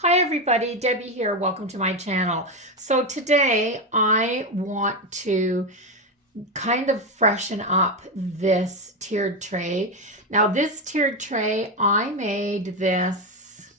Hi everybody, Debbie here. Welcome to my channel. So today I want to kind of freshen up this tiered tray. Now this tiered tray, I made this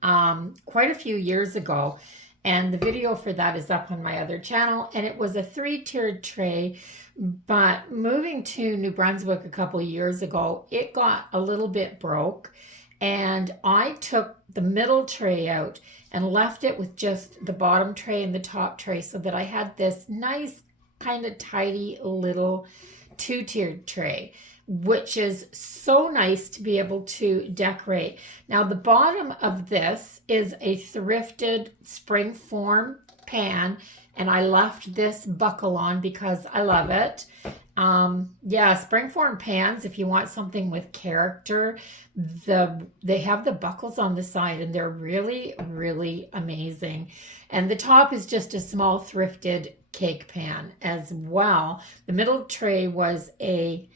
quite a few years ago, and the video for that is up on my other channel, and it was a 3-tiered tray. But moving to New Brunswick a couple of years ago, it got a little bit broke, and I took the middle tray out and left it with just the bottom tray and the top tray so that I had this nice kind of tidy little 2-tiered tray, which is so nice to be able to decorate. Now the bottom of this is a thrifted springform pan, and I left this buckle on because I love it. Yeah, springform pans, if you want something with character, they have the buckles on the side and they're really, really amazing. And the top is just a small thrifted cake pan as well. The middle tray was a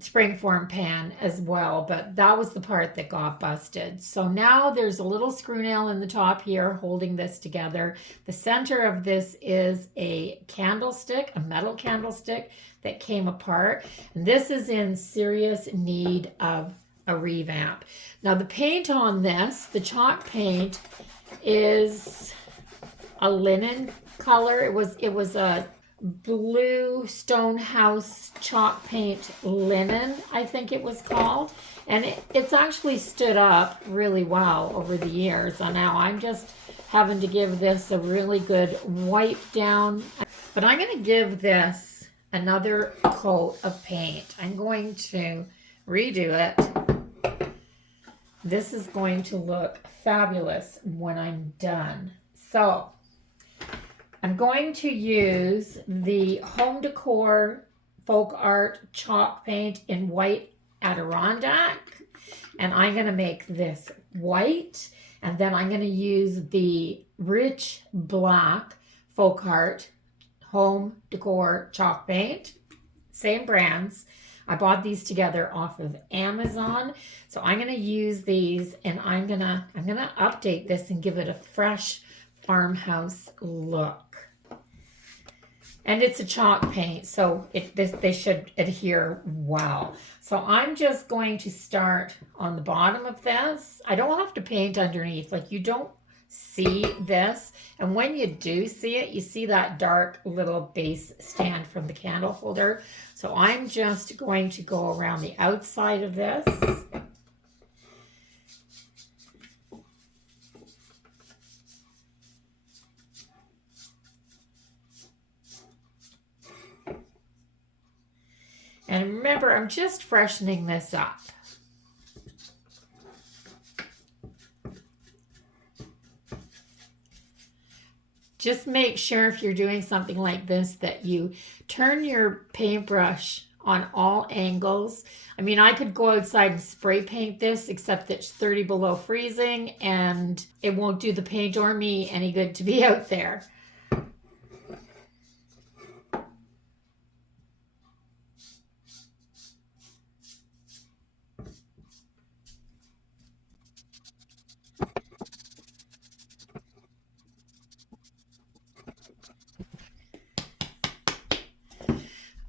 springform pan as well, but that was the part that got busted. So now there's a little screw nail in the top here holding this together. The center of this is a candlestick, a metal candlestick that came apart, and this is in serious need of a revamp. Now the paint on this, the chalk paint, is a linen color. It was a blue Stonehouse chalk paint linen, I think it was called, and it's actually stood up really well over the years. And now I'm just having to give this a really good wipe down, but I'm going to give this another coat of paint. I'm going to redo it. This is going to look fabulous when I'm done. So I'm going to use the Home Decor Folk Art chalk paint in white Adirondack, and I'm going to make this white, and then I'm going to use the rich black Folk Art Home Decor chalk paint, same brands. I bought these together off of Amazon, so I'm going to use these, and I'm gonna update this and give it a fresh farmhouse look. And it's a chalk paint, so they should adhere well. So I'm just going to start on the bottom of this. I don't have to paint underneath. Like, you don't see this. And when you do see it, you see that dark little base stand from the candle holder. So I'm just going to go around the outside of this. And remember, I'm just freshening this up. Just make sure if you're doing something like this that you turn your paintbrush on all angles. I mean, I could go outside and spray paint this, except it's 30 below freezing and it won't do the paint or me any good to be out there.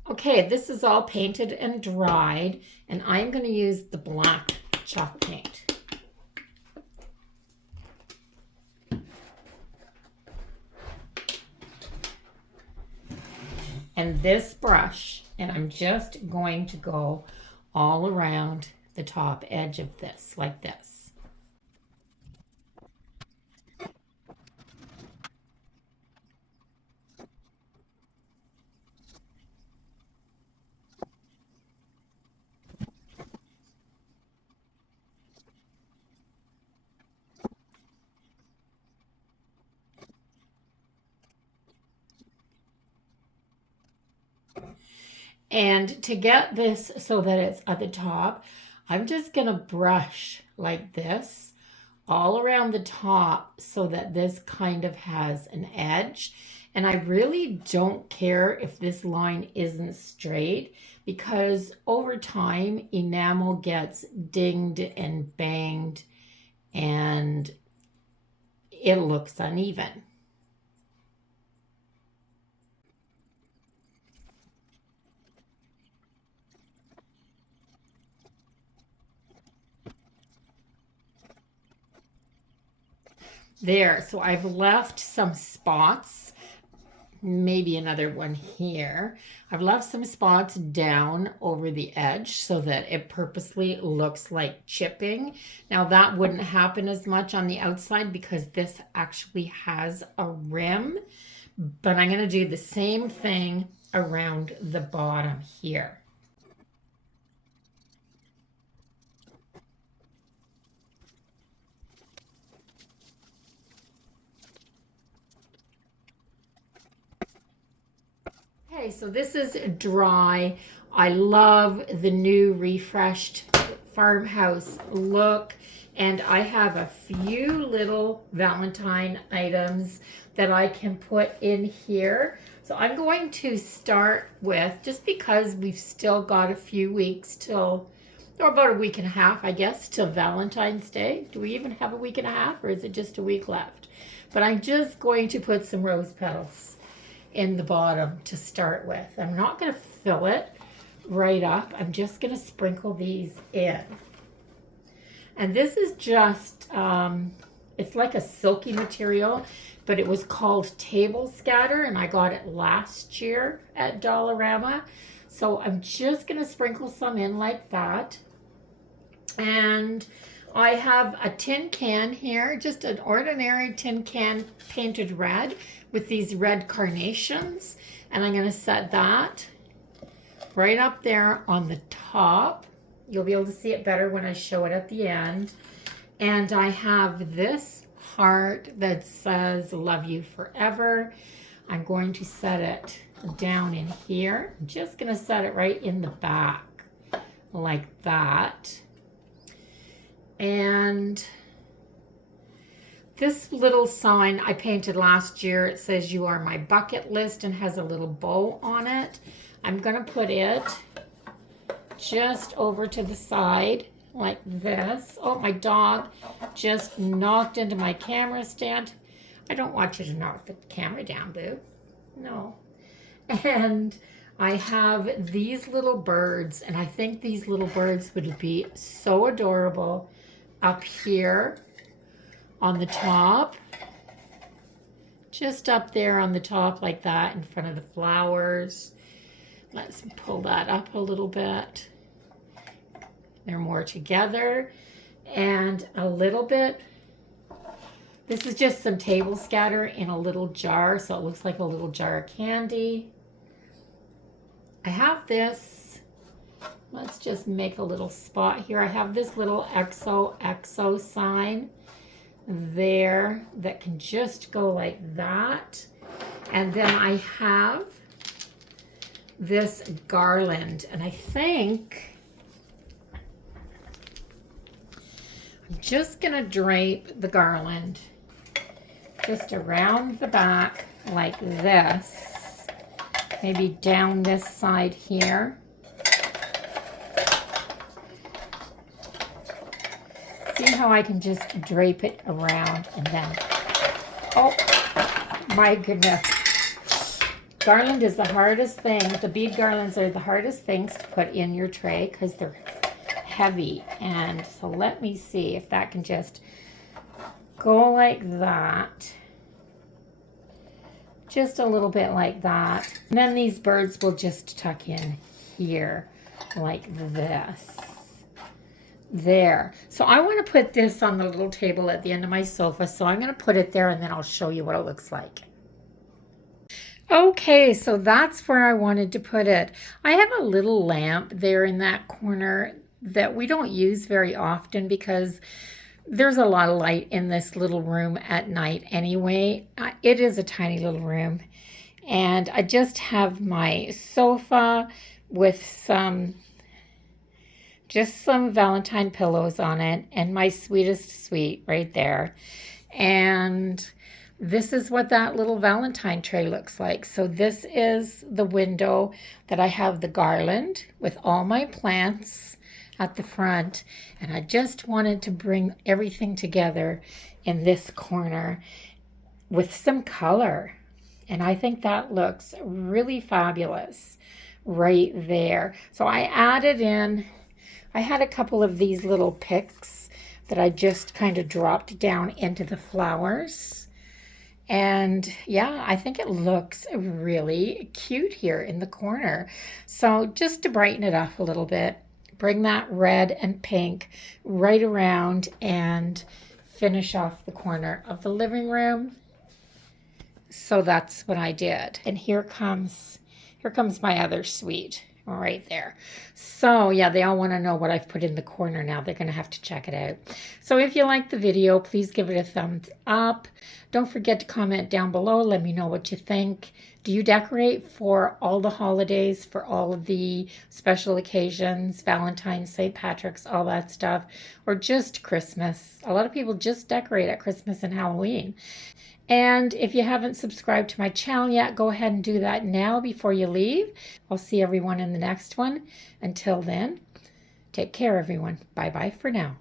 Okay, this is all painted and dried, and I'm going to use the black chalk paint. And this brush, and I'm just going to go all around the top edge of this, like this. And to get this so that it's at the top, I'm just going to brush like this all around the top so that this kind of has an edge. And I really don't care if this line isn't straight, because over time enamel gets dinged and banged, and it looks uneven. There, so I've left some spots, maybe another one here. I've left some spots down over the edge so that it purposely looks like chipping. Now that wouldn't happen as much on the outside because this actually has a rim, but I'm going to do the same thing around the bottom here. Okay, so this is dry. I love the new refreshed farmhouse look, and I have a few little Valentine items that I can put in here. So I'm going to start with, just because we've still got a few weeks till, or about a week and a half, I guess, till Valentine's Day. Do we even have a week and a half, or is it just a week left? But I'm just going to put some rose petals in the bottom to start with. I'm not going to fill it right up. I'm just going to sprinkle these in. And this is just, it's like a silky material, but it was called Table Scatter, and I got it last year at Dollarama. So I'm just going to sprinkle some in like that. And I have a tin can here, just an ordinary tin can painted red with these red carnations. And I'm going to set that right up there on the top. You'll be able to see it better when I show it at the end. And I have this heart that says, love you forever. I'm going to set it down in here. I'm just going to set it right in the back like that. And this little sign I painted last year, it says you are my bucket list and has a little bow on it. I'm going to put it just over to the side like this. Oh, my dog just knocked into my camera stand. I don't want you to knock the camera down, boo. No. And I have these little birds, and I think these little birds would be so adorable up here on the top, just up there on the top like that in front of the flowers. Let's pull that up a little bit. They're more together, and a little bit. This is just some table scatter in a little jar, so it looks like a little jar of candy. I have this. Let's just make a little spot here. I have this little XOXO sign there that can just go like that. And then I have this garland, and I think I'm just gonna drape the garland just around the back like this, maybe down this side here. See how I can just drape it around and then, oh my goodness. Garland is the hardest thing. The bead garlands are the hardest things to put in your tray because they're heavy. And so let me see if that can just go like that. Just a little bit like that. And then these birds will just tuck in here like this. There. So I want to put this on the little table at the end of my sofa. So I'm going to put it there and then I'll show you what it looks like. Okay, so that's where I wanted to put it. I have a little lamp there in that corner that we don't use very often because there's a lot of light in this little room at night anyway. It is a tiny little room. And I just have my sofa with just some Valentine pillows on it and my sweetest sweet right there. And this is what that little Valentine tray looks like. So this is the window that I have the garland with all my plants at the front, and I just wanted to bring everything together in this corner with some color. And I think that looks really fabulous right there. So I added in, I had a couple of these little picks that I just kind of dropped down into the flowers. And yeah, I think it looks really cute here in the corner. So just to brighten it up a little bit, bring that red and pink right around and finish off the corner of the living room. So that's what I did. And here comes my other suite right there. So yeah, they all want to know what I've put in the corner now. They're going to have to check it out. So if you like the video, please give it a thumbs up. Don't forget to comment down below. Let me know what you think. Do you decorate for all the holidays, for all of the special occasions, Valentine's, St. Patrick's, all that stuff, or just Christmas? A lot of people just decorate at Christmas and Halloween. And if you haven't subscribed to my channel yet, go ahead and do that now before you leave. I'll see everyone in the next one. Until then, take care, everyone. Bye-bye for now.